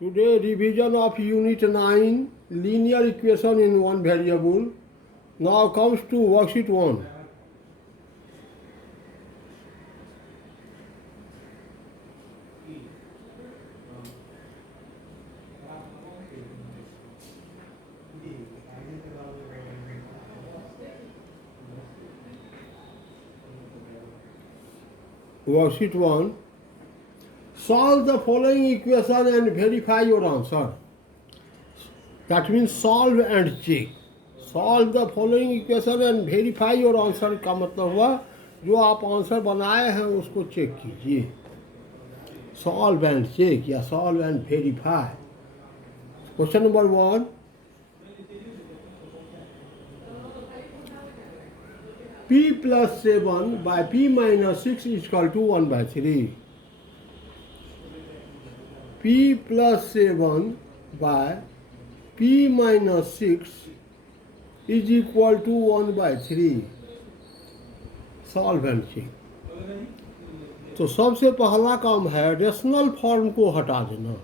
Today revision of Unit 9 linear equation in one variable. Now comes to worksheet 1. Worksheet 1. Solve the following equation and verify your answer. That means solve and check. Solve the following equation and verify your answer का मतलब हुआ जो आप answer बनाए हैं उसको check कीजिए. Solve and check या solve and verify. Question number 1. P plus 7 by P minus 6 is equal to 1 by 3. P plus 7 by P minus 6 is equal to 1 by 3. Solve and check. तो सबसे पहला काम है रेशनल फॉर्म को हटा देना.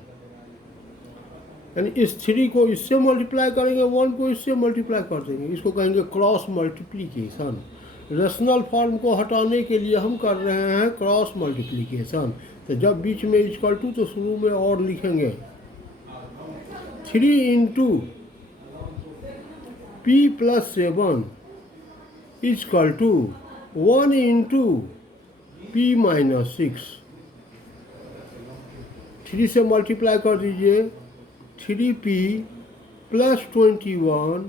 यानी इस 3 को इससे मल्टीप्लाई करेंगे, 1 को इससे मल्टीप्लाई कर देंगे. इसको कहेंगे क्रॉस मल्टीप्लिकेशन. रेशनल फॉर्म को हटाने के लिए हम कर रहे हैं क्रॉस मल्टीप्लिकेशन. तो जब बीच में इक्वल टू तो शुरू में और लिखेंगे 3 into P plus 7 equal to 1 into P minus 6. 3 से मल्टीप्लाई कर दीजिए. 3P plus 21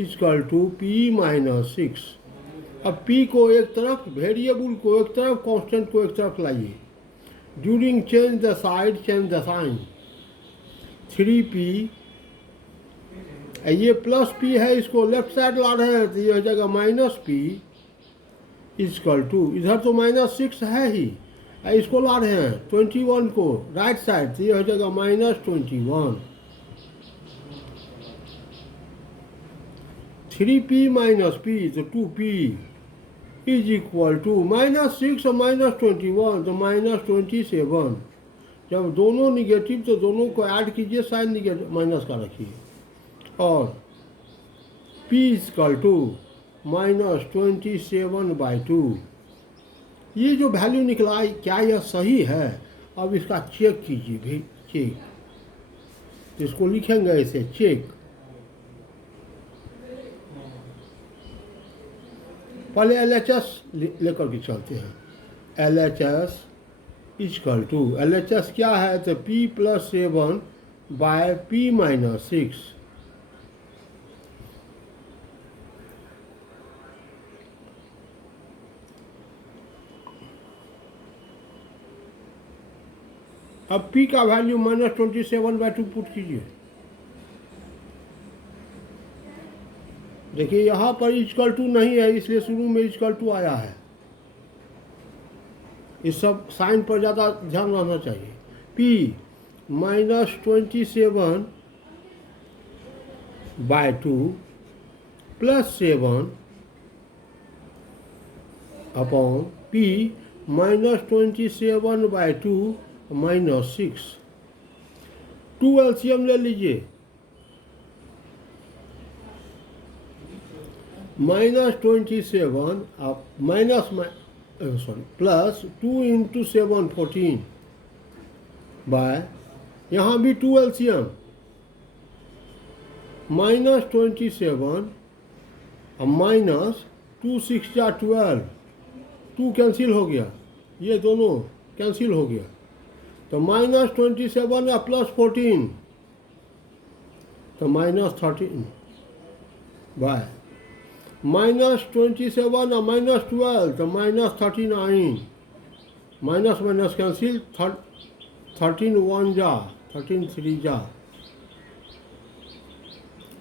equal to P minus 6. अब P को एक तरफ, वेरिएबल को एक तरफ, कांस्टेंट को एक तरफ लाइए. During change the side change the sign. 3P ये प्लस P है, इसको लेफ्ट साइड ला रहे हैं तो ये हो जाएगा माइनस P इक्वल टू, इधर तो माइनस 6 है ही, इसको ला रहे हैं 21 को राइट साइड तो ये हो जाएगा माइनस 21. 3P माइनस P तो 2P is equal to minus 6 और माइनस 21 तो माइनस 27. जब दोनों निगेटिव तो दोनों को ऐड कीजिए, साइन निगेटिव माइनस का रखिए. और P इक्वल टू माइनस 27/2. ये जो वैल्यू निकला क्या यह सही है? अब इसका चेक कीजिए भाई, चेक. इसको लिखेंगे ऐसे चेक. पहले LHS लेकर के चलते हैं. LHS इक्वल टू, LHS क्या है तो P plus 7 by P minus 6. अब P का वैल्यू माइनस 27/2 पुट कीजिए. देखिए यहाँ पर इक्वल टू नहीं है, इसलिए शुरू में इक्वल टू आया है. इस सब साइन पर ज़्यादा ध्यान रहना चाहिए. P minus 27/2 plus 7 upon P minus 27/2 minus 6. 2 LCM ले लीजिए. माइनस 27 अब माइनस प्लस 2 इंटू 7 14 बाय, यहाँ भी 2 LCM. माइनस 27 अब माइनस 2 6 जा 12. 2 कैंसिल हो गया, ये दोनों कैंसिल हो गया. तो माइनस 27 या प्लस 14 तो माइनस 13 बाय माइनस 27 और माइनस 12 तो माइनस 39. माइनस माइनस कैंसिल, 13 1 जा, 13 3 जा,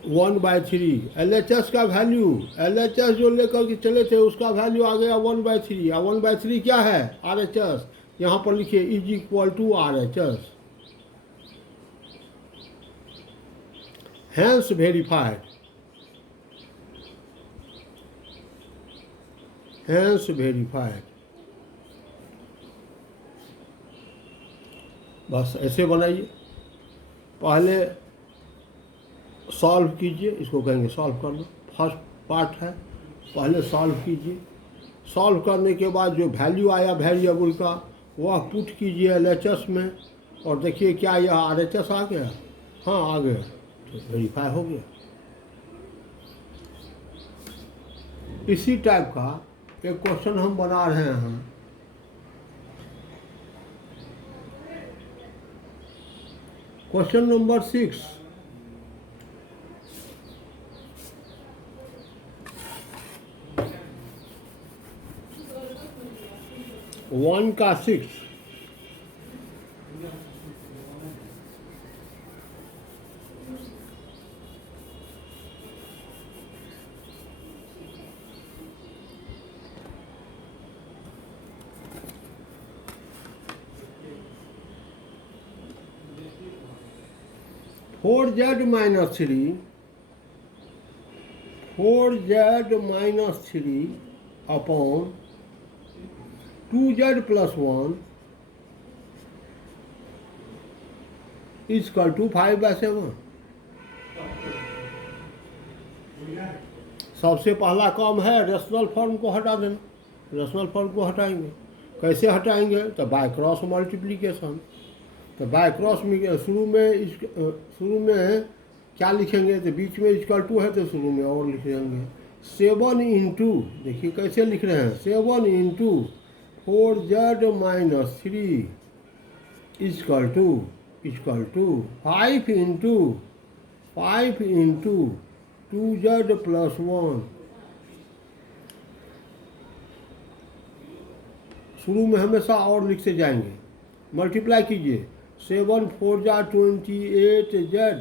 1/3. LHS का वैल्यू, LHS जो लेकर के चले थे उसका वैल्यू आ गया 1/3. और 1/3 क्या है? RHS. यहाँ पर लिखिए is equal to RHS. Hence verified. Hence verified. बस ऐसे बनाइए. पहले सॉल्व कीजिए, इसको कहेंगे सॉल्व करना, फर्स्ट पार्ट है। पहले सॉल्व कीजिए, सॉल्व करने के बाद जो वैल्यू आया वेरिएबल का वह पुट कीजिए एलएचएस में, और देखिए क्या यह आरएचएस आ गया। हाँ आ गया, तो वेरीफाई हो गया। इसी टाइप का एक क्वेश्चन हम बना रहे हैं। क्वेश्चन नंबर 6, वन का 6, four z minus three upon 2z plus 1 equal to 5/7। सबसे पहला काम है रेशनल फॉर्म को हटा देना। रेशनल फॉर्म को हटाएंगे, कैसे हटाएंगे? तो बाय क्रॉस मल्टीप्लिकेशन। तो बाय क्रॉस में शुरू में क्या लिखेंगे? तो बीच में इजकल टू है तो शुरू में और लिख देंगे 7 इंटू, देखिए कैसे लिख रहे हैं, 7 into 4z minus 3 equal to 5 into 2z plus 1। शुरू में हमेशा और लिखते जाएंगे, मल्टीप्लाई कीजिए। 7 4 जा 28z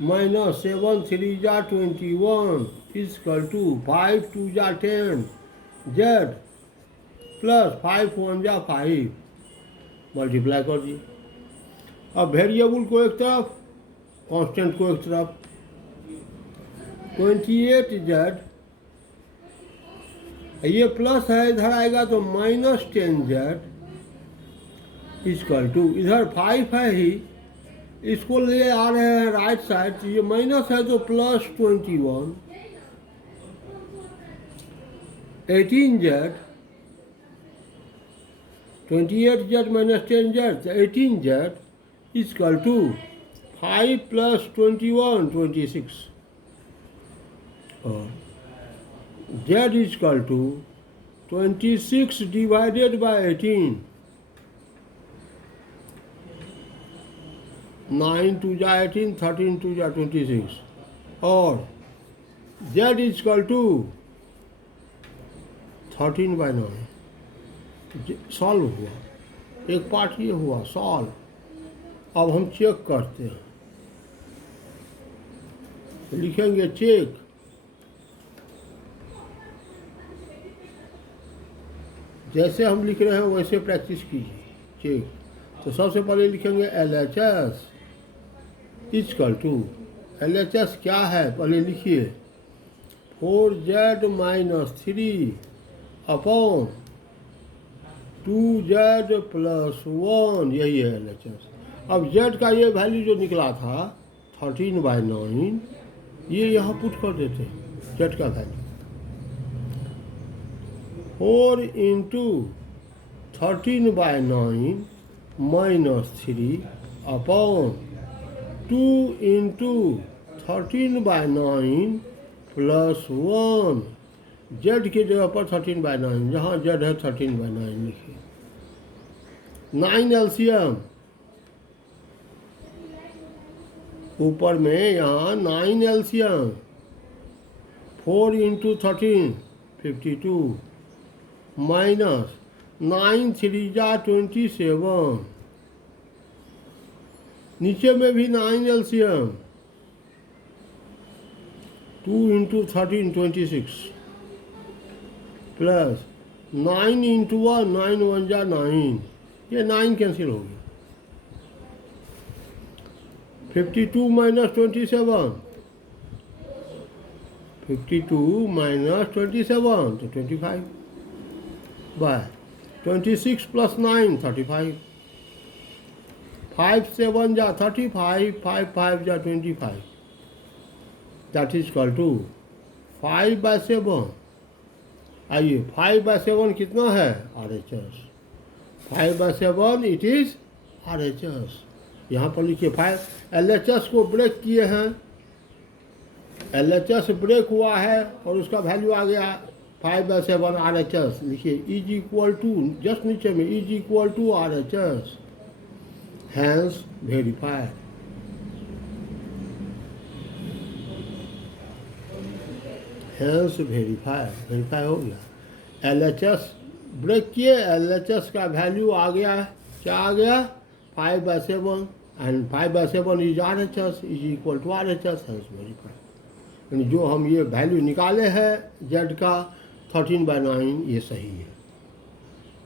माइनस 7 3 जा 21 इजकल टू 5 2 जा 10z प्लस 5 1 जा 5, मल्टीप्लाई कर दिए। अब वेरिएबल को एक तरफ, कांस्टेंट को एक तरफ। 28z, ये प्लस है, इधर आएगा तो माइनस 10z इजकल टू, इधर 5 है ही, इसको ले आ रहे हैं राइट साइड, तो ये माइनस है तो plus 21 18z, 28z minus 10z तो 18z इजकल टू 5 प्लस 21 26, और z equal to 26 divided by 18, 9 2 जा 18, 13 2 जा 26, और z इजकल टू 13/9। सॉल्व हुआ, एक पार्ट ये हुआ सॉल्व। अब हम चेक करते हैं, लिखेंगे चेक। जैसे हम लिख रहे हैं वैसे प्रैक्टिस कीजिए, चेक। तो सबसे पहले लिखेंगे LHS इजकल टू, LHS क्या है पहले लिखिए, 4z minus 3 upon 2z plus 1, यही है LHS। अब z का ये वैल्यू जो निकला था 13/9, ये यहाँ पुट कर देते हैं z का value. 4 into 13/9 minus 3 upon 2 into 13/9 plus 1, z की जगह पर 13/9, जहाँ z है 13/9 लिखिए। 9 एलसीएम, ऊपर में यहाँ 9 एलसीएम, 4 इंटू 13 52 माइनस 9 3 जा 27, नीचे में भी 9 एलसीएम, 2 इंटू 13 26 प्लस 9 इंटू 1 9 1 जा 9, ये 9 कैंसिल हो गया। 52 माइनस 27, 52 माइनस 27 तो 25 बाय 26 प्लस 9 35, 5 7 जा 35, 5 5 जा 25. That is equal to 5/7. आइए 5/7 कितना है? RHS. 5/7 it is RHS. यहाँ पर लिखिए 5. LHS को ब्रेक किए हैं, LHS ब्रेक हुआ है और उसका वैल्यू आ गया 5/7 RHS. लिखिए इज इक्वल टू, जस्ट नीचे में is equal to RHS, hence verified. Hence verify हो गया. LHS ब्रेक किए, LHS का वैल्यू आ गया, क्या आ गया? 5/7 and 5/7 is RHS is equal to RHS, hence verified. यानी जो हम ये वैल्यू निकाले हैं Z का 13/9 ये सही है.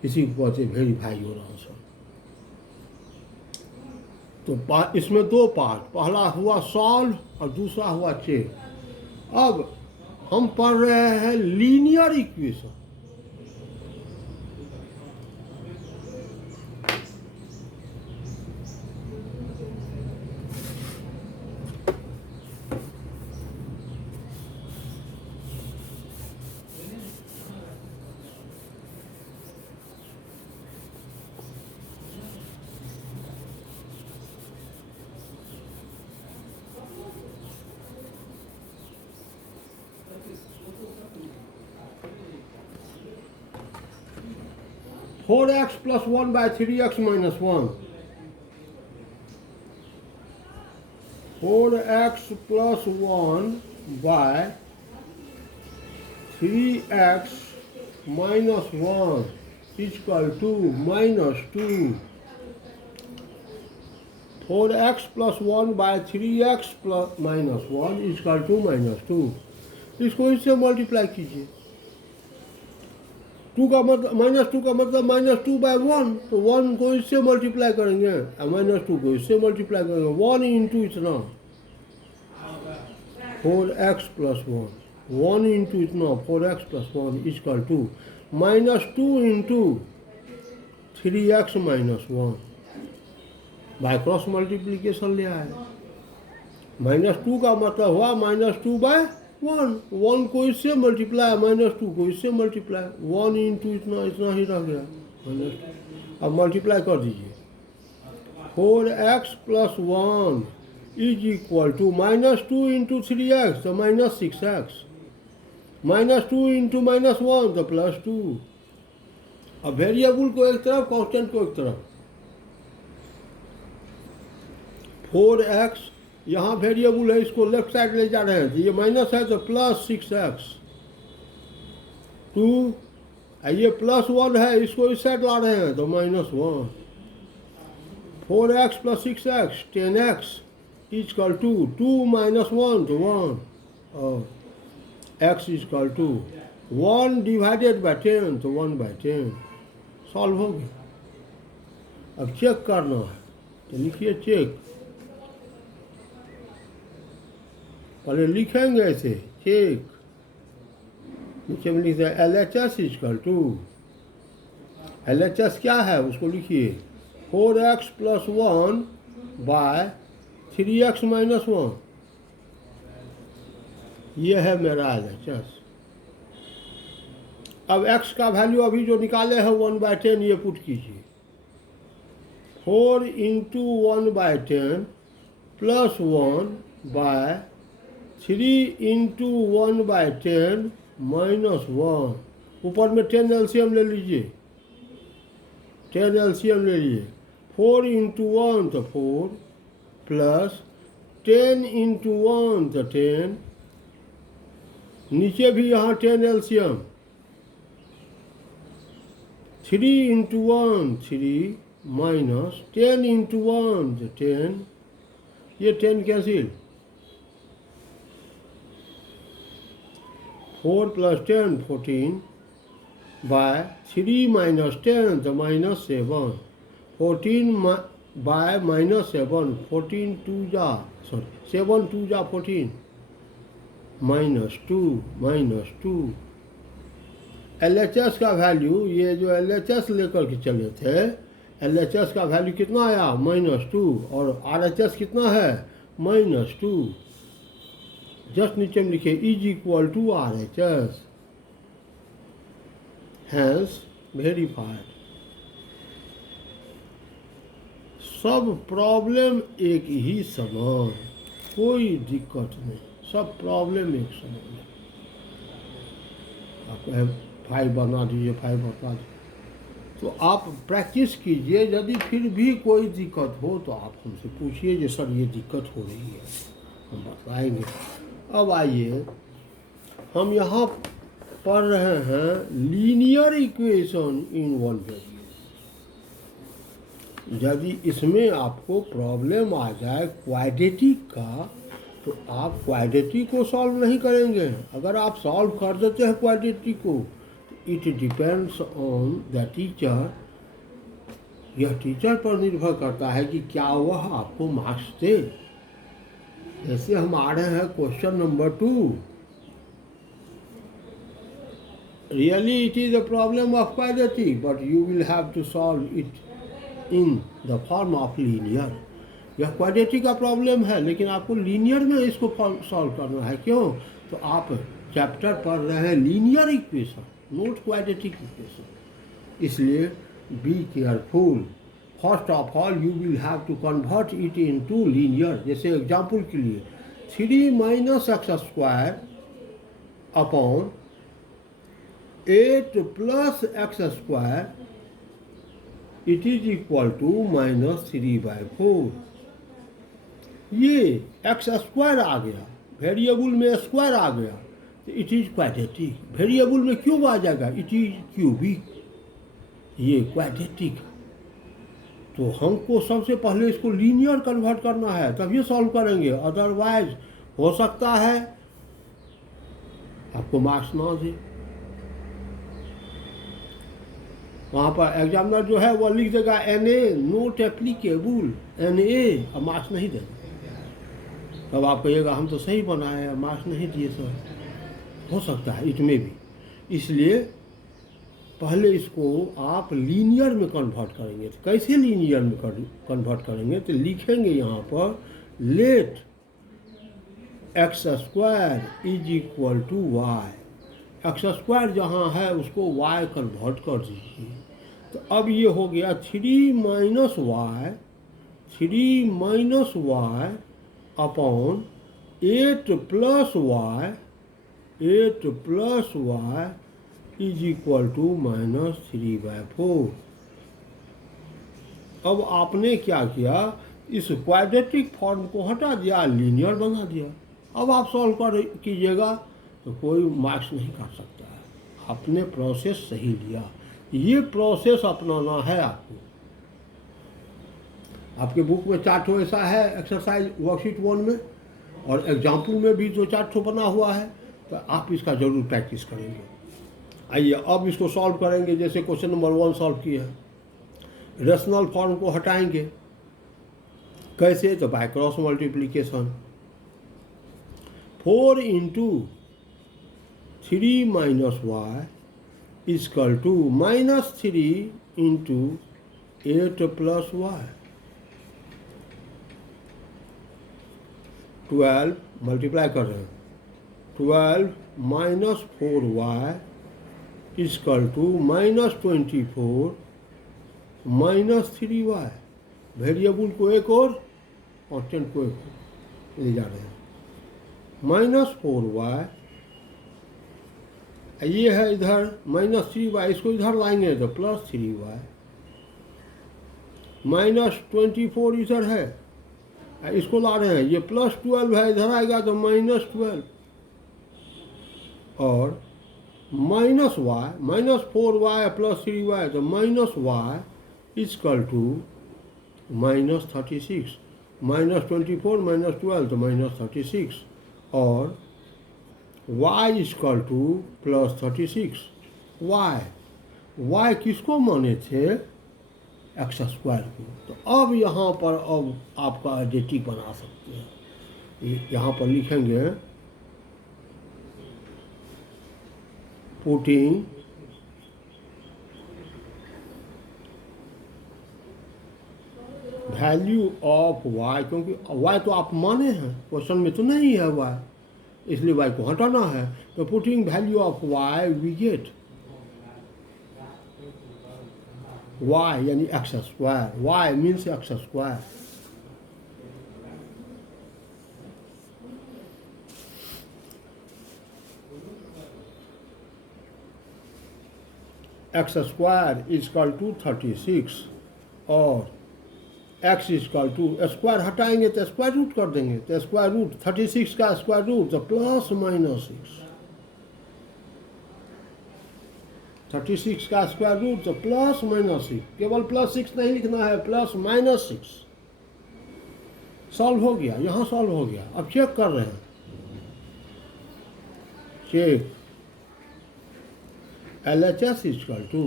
इसी को से वेरीफाई हो रहा है. तो इसमें दो पार्ट, पहला हुआ सॉल्व और दूसरा हुआ चेक. अब हम पढ़ रहे हैं linear equation. Four x plus 1/3x minus 1. 4x plus 1/3x minus 1 is equal to minus 2. 4x plus 1/3x plus minus 1 is equal to minus 2. इसको इससे मल्टीप्लाई कीजिए. 2 का मतलब -2 का मतलब -2/1, तो 1 को इससे मल्टीप्लाई करेंगे और -2 को इससे मल्टीप्लाई करेंगे. 1 इंटू इतना 4x प्लस 1 इंटू इतना 4x plus 1 is equal to -2 into 3x minus 1. By cross multiplication ले आए. -2 का मतलब हुआ -2/1. 1 को इससे मल्टीप्लाई, -2 को इससे मल्टीप्लाई, 1 इंटू इतना ही रह गया -2. अब मल्टीप्लाई कर दीजिए. 4x plus 1 is equal to -2 into 3x तो -6x, -2 इंटू -1 तो +2. अब वेरिएबल को एक तरफ, कांस्टेंट को एक तरफ. 4x यहाँ वेरिएबल है, इसको लेफ्ट साइड ले जा रहे हैं, तो ये माइनस है तो +6x. 2 ये +1 है, इसको इस साइड ला रहे हैं तो -1. 4x plus 6x 10x is equal to 2 minus 1 तो 1 और x is equal to 1 divided by 10 तो 1/10. सॉल्व हो गया. अब चेक करना है तो लिखिए चेक. पहले लिखेंगे ऐसे चेक. नीचे में लिखते हैं LHS is equal to, LHS क्या है उसको लिखिए 4x प्लस 1/3x माइनस 1. ये है मेरा LHS. अब x का वैल्यू अभी जो निकाले हैं 1/10 ये पुट कीजिए. 4 इंटू 1/10 प्लस 1/3 इंटू 1/10 माइनस 1. ऊपर में 10 LCM ले लीजिए, 10 LCM ले लीजिए. 4 इंटू 1 तो 4 प्लस 10 इंटू 1 तो 10. नीचे भी यहाँ 10 LCM. 3 इंटू 1 3 माइनस 10 इंटू 1 तो 10. ये 10 कैंसिल. 4 प्लस 10 14/3 माइनस 10 तो -7. 14/-7 14 2 जा 7 2 जा 14 -2. LHS का वैल्यू, ये जो LHS लेकर के चले थे LHS का वैल्यू कितना आया -2 और RHS कितना है -2। जस्ट नीचे में लिखे is equal to RHS, hence verified. सब प्रॉब्लम एक ही समान, कोई दिक्कत नहीं, सब प्रॉब्लम एक समान है। आप 5 बना दीजिए, 5 बता दीजिए। तो आप प्रैक्टिस कीजिए, यदि फिर भी कोई दिक्कत हो तो आप हमसे पूछिए कि सर ये दिक्कत हो रही है, हम बताएंगे। अब आइए, हम यहाँ पढ़ रहे हैं linear equation in one variable. यदि इसमें आपको प्रॉब्लम आ जाए क्वाड्रेटिक का, तो आप क्वाड्रेटिक को सॉल्व नहीं करेंगे। अगर आप सॉल्व कर देते हैं क्वाड्रेटिक को, it depends on the teacher. यह टीचर पर निर्भर करता है कि क्या वह आपको मार्क्स दे। जैसे हम आ रहे हैं question number 2। Really it is a problem of quadratic, but you will have to solve it in the form of linear. यह क्वाड्रेटिक का प्रॉब्लम है, लेकिन आपको लीनियर में इसको सॉल्व करना है। क्यों? तो आप चैप्टर पढ़ रहे हैं linear equation, not quadratic equation. इसलिए be careful. First of all you will have to convert it into linear. जैसे एग्जांपल के लिए 3 - x² upon 8 + x², it is equal to -3/4। ये x² आ गया, वेरिएबल में स्क्वायर आ गया, तो इट इज क्वाड्रेटिक। वेरिएबल में क्यूब आ जाएगा, इट इज क्यूबिक। ये क्वाड्रेटिक। तो हमको सबसे पहले इसको लीनियर कन्वर्ट करना है, तभी सॉल्व करेंगे। अदरवाइज हो सकता है आपको मार्क्स ना दे। वहाँ पर एग्जामिनर जो है वह लिख देगा NA नोट एप्लीकेबल, NA, और मार्क्स नहीं देगा। तब आप कहिएगा हम तो सही बनाए, मार्क्स नहीं दिए सर। हो सकता है, इट में भी। इसलिए पहले इसको आप लीनियर में कन्वर्ट करेंगे। तो कैसे लीनियर में कन्वर्ट करेंगे? तो लिखेंगे यहाँ पर let x² is equal to y। x² जहाँ है उसको y कन्वर्ट कर दीजिए। तो अब ये हो गया 3 - y upon 8 + y is equal to -3/4। अब आपने क्या किया, इस क्वाड्रेटिक फॉर्म को हटा दिया, लीनियर बना दिया। अब आप सॉल्व कर कीजिएगा तो कोई मार्क्स नहीं काट सकता है। आपने प्रोसेस सही लिया। ये प्रोसेस अपनाना है आपको। आपके बुक में 4 ठो ऐसा है एक्सरसाइज वर्कशीट 1 में, और एग्जाम्पल में भी 2-4 ठो बना हुआ है। तो आप इसका जरूर प्रैक्टिस करेंगे। आइए अब इसको सॉल्व करेंगे। जैसे क्वेश्चन नंबर 1 सॉल्व किया है, रेशनल फॉर्म को हटाएंगे। कैसे? तो by cross multiplication. 4 × 3 - y equal to -3 × 8 + y। 12 multiply कर रहे हैं। 12 - 4y equal to -24 - 3y। Variable को एक और, कांस्टेंट को एक और ले जा रहे हैं। -4y, ये है इधर -3y, इसको इधर लाएंगे तो +3y। -24 इधर है, इसको ला रहे हैं, ये +12 है, इधर आएगा तो -12। और -y, -4y + 3y, तो -y इक्वल टू -36। -24 - 12 तो -36, और y इक्वल टू +36। y किसको माने थे? x² को। तो अब यहाँ पर अब आपका आइडेंटिटी बना सकते हैं। यहाँ पर लिखेंगे पुटिंग वैल्यू ऑफ वाई, क्योंकि वाई तो आप माने हैं, क्वेश्चन में तो नहीं है वाई, इसलिए वाई को हटाना है। तो putting value of y we get y यानी x square, y means x square. X square is equal to 36 और x is equal to, square हटाएंगे तो स्क्वायर रूट कर देंगे, तो स्क्वायर रूट 36 का स्क्वायर रूट तो प्लस माइनस 6, 36 का स्क्वायर रूट तो प्लस माइनस 6, केवल प्लस 6 नहीं लिखना है, प्लस माइनस 6। सॉल्व हो गया, यहाँ सॉल्व हो गया। अब चेक कर रहे हैं, check LHS is equal to,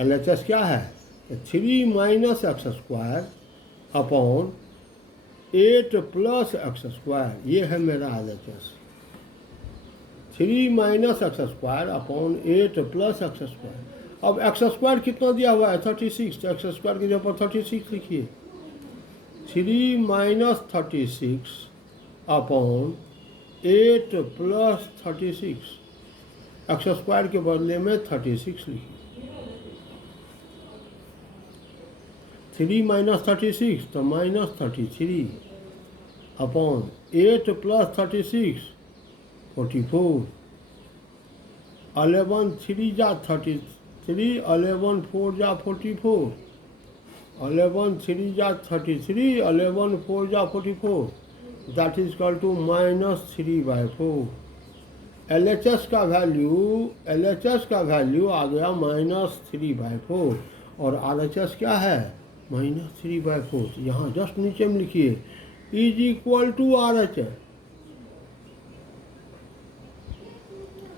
LHS क्या है, 3 minus x square upon 8 plus x square, ये है मेरा LHS। 3 minus x square upon 8 plus x square. अब एक्स स्क्वायर कितना दिया हुआ है 36, तो एक्स स्क्वायर की जगह पर 36 लिखिए। 3 minus 36 upon 8 plus 36, x square के बदले में 36 लिखिए। 3 माइनस 36 तो माइनस 33 अपॉन 8 प्लस 36 44, 11 3 जा 33, 11 4 जा 44, 11 3 जा 33, 11 4 जा 44, that is equal to -3/4। LHS का वैल्यू आ गया -3/4 और RHS क्या है -3/4। यहाँ जस्ट नीचे में लिखिए is equal to RHS,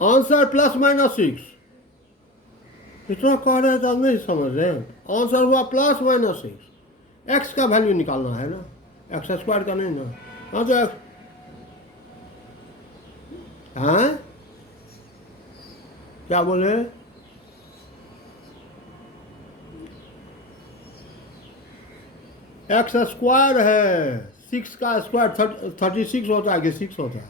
answer plus minus 6। इतना कह रहे तो नहीं समझ रहे, आंसर हुआ प्लस माइनस 6। एक्स का वैल्यू निकालना है ना, एक्स स्क्वायर का नहीं ना। हाँ तो हाँ क्या बोले, एक्स स्क्वायर है, 6 का स्क्वायर 36 होता है कि 6 होता है,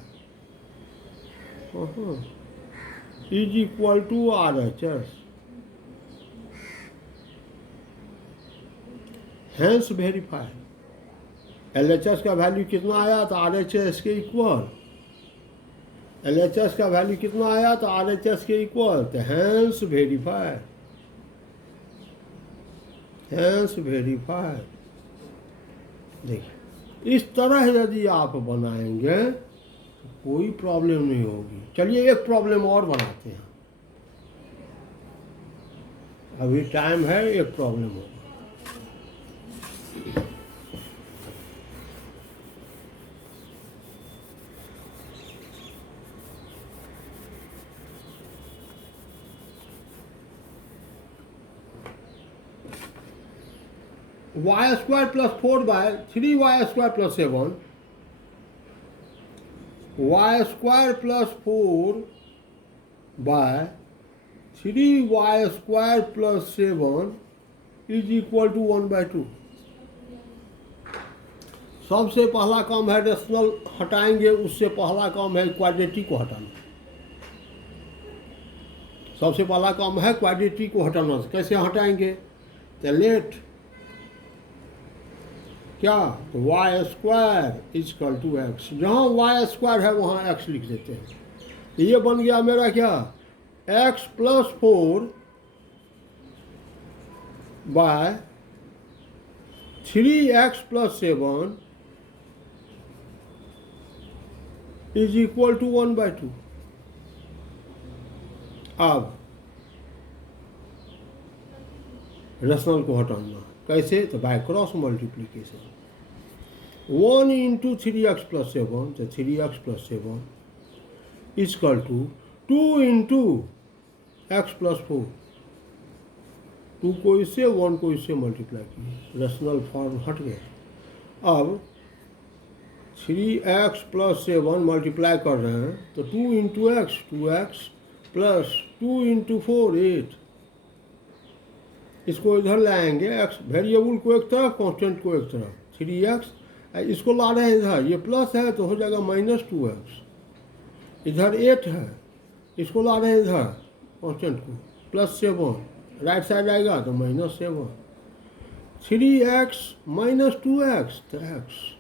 is equal to RHS। Hence verify, LHS का वैल्यू कितना आया तो RHS के इक्वल, LHS का वैल्यू कितना आया तो RHS के इक्वल, तो हैंस वेरीफाई, हैंस वेरीफाई। देखिए इस तरह यदि आप बनाएंगे तो कोई प्रॉब्लम नहीं होगी। चलिए एक प्रॉब्लम और बनाते हैं, अभी टाइम है, एक प्रॉब्लम होगा। Y square plus 4/3y square plus 7, y square plus 4/3y square plus 7 is equal to 1/2। सबसे पहला काम है रेशनल हटाएंगे, उससे पहला काम है क्वाड्रेटिक को हटाना। सबसे पहला काम है क्वाड्रेटिक को हटाना। कैसे हटाएंगे, तो लेट क्या, तो y square is equal to x, जहाँ वाई स्क्वायर है वहाँ एक्स लिख देते हैं। ये बन गया मेरा क्या, x plus 4/3x plus 7 is equal to 1/2। अब रेशनल को हटाना कैसे, तो by cross multiplication. 1 into 3x plus 7, तो 3x plus 7 is equal to 2 into x plus 4। 2 को इससे 1 को इससे मल्टीप्लाई किए, रेशनल फॉर्म हट गया। अब 3x प्लस 7 मल्टीप्लाई कर रहे हैं तो 2 into x 2x plus 2 into 4 8 इसको इधर लाएंगे, एक्स वेरिएबल को एक तरफ, कांस्टेंट को एक तरफ, 3x, इसको ला रहे हैं इधर, ये प्लस है तो हो जाएगा -2x, इधर 8 है, इसको ला रहे हैं इधर कांस्टेंट को, +7, राइट साइड आएगा तो -7, 3x -2x तो x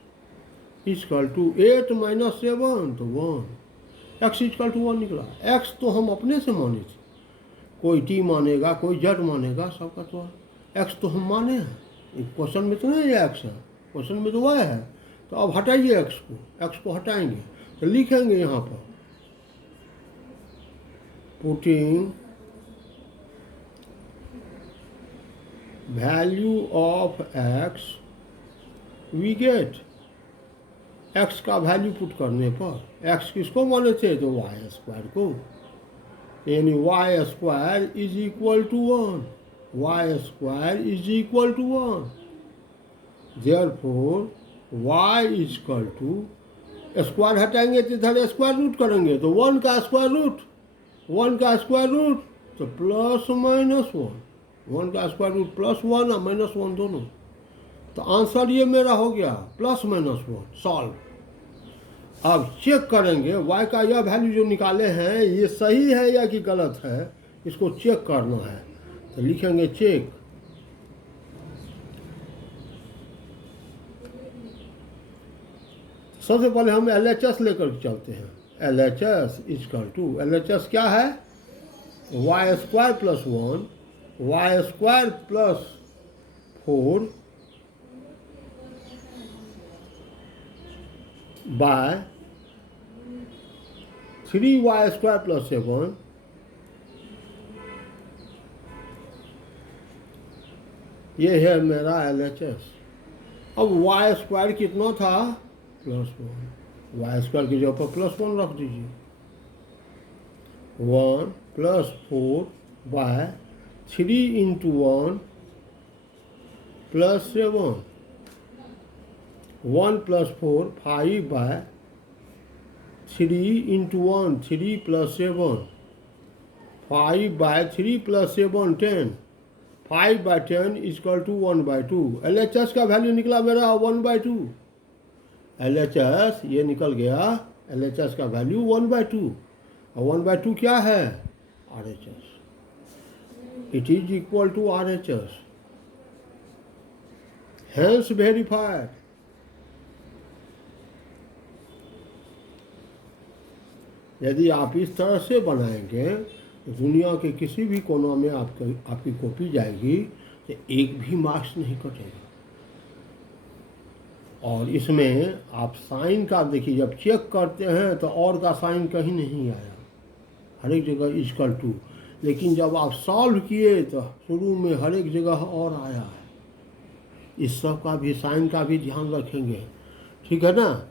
इक्वल टू 8 - 7 तो 1, x इक्वल टू 1 निकला। x तो हम अपने से माने थे, कोई t मानेगा, कोई z मानेगा, सबका तो x तो हम माने हैं, क्वेश्चन में तो नहीं x है, क्वेश्चन में तो y है। तो अब हटाइए x को हटाएंगे तो लिखेंगे यहाँ पर putting value of x we get, x का वैल्यू पुट करने पर, x किसको माने थे तो y² को, यानी y² is equal to 1, y² is equal to 1, therefore y equal to, square हटाएंगे तो इधर स्क्वायर रूट करेंगे तो 1 का स्क्वायर रूट, 1 का स्क्वायर रूट तो +-1, 1 का स्क्वायर रूट +1 और -1 दोनों, तो आंसर ये मेरा हो गया +-1 सॉल्व। अब चेक करेंगे y का यह वैल्यू जो निकाले हैं ये सही है या कि गलत है, इसको चेक करना है, तो लिखेंगे चेक। सबसे पहले हम LHS लेकर चलते हैं, LHS इक्वल टू, LHS क्या है, y² + 1, y² + 4 बाय 3y² + 7, ये है मेरा LHS। अब y² कितना था, +1, y² की जगह पर +1 रख दीजिए, 1 + 4 by 3 × 1 + 7, 1 + 4 5 by 3 × 1 3 + 7, 5 by 3 + 7 10, 5 by 10 equal to 1/2। LHS का वैल्यू निकला मेरा 1/2, LHS ये निकल गया, LHS का वैल्यू 1/2, और 1/2 क्या है, RHS, it is equal to RHS, hence verified. यदि आप इस तरह से बनाएंगे तो दुनिया के किसी भी कोना में आपकी कॉपी जाएगी तो एक भी मार्क्स नहीं कटेगा। और इसमें आप साइन का देखिए, जब चेक करते हैं तो और का साइन कहीं नहीं आया, हर एक जगह इक्वल टू, लेकिन जब आप सॉल्व किए तो शुरू में हर एक जगह और आया है। इस सब का भी, साइन का भी ध्यान रखेंगे, ठीक है ना।